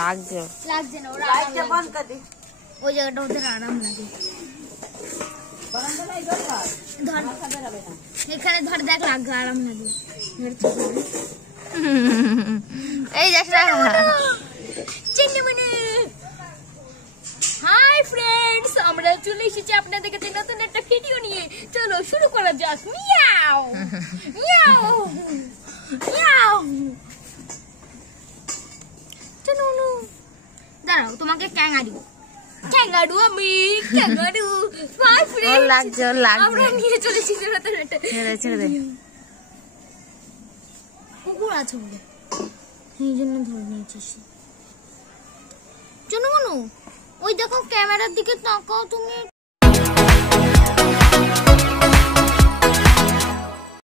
লাগছে লাগছে না, ওরা ওই জায়গাটা ওদের আরাম লাগে। এখানে ধর দেখ লাগবে, আরাম লাগে। এই দেখ হাই ফ্রেন্ডস, আমরা চলে এসেছি আপনাদের কাছে নতুন একটা ভিডিও নিয়ে। চলো শুরু করা যাক। মিয়াও মিয়াও মিয়াও। চলো দাঁড়াও, তোমাকে ক্যাঙ্গারু ক্যাঙ্গারু আমি ক্যাঙ্গারু হাই ফ্রেন্ডস, লাগছে আমরা নিয়ে চলে এসেছি নতুন একটা। ছেড়ে দে। কুকুর আছে বলে এই জন্য ধরে নিয়েছিস। চলো মনু, ওই দেখো ক্যামেরার দিকে তাকাও তুমি।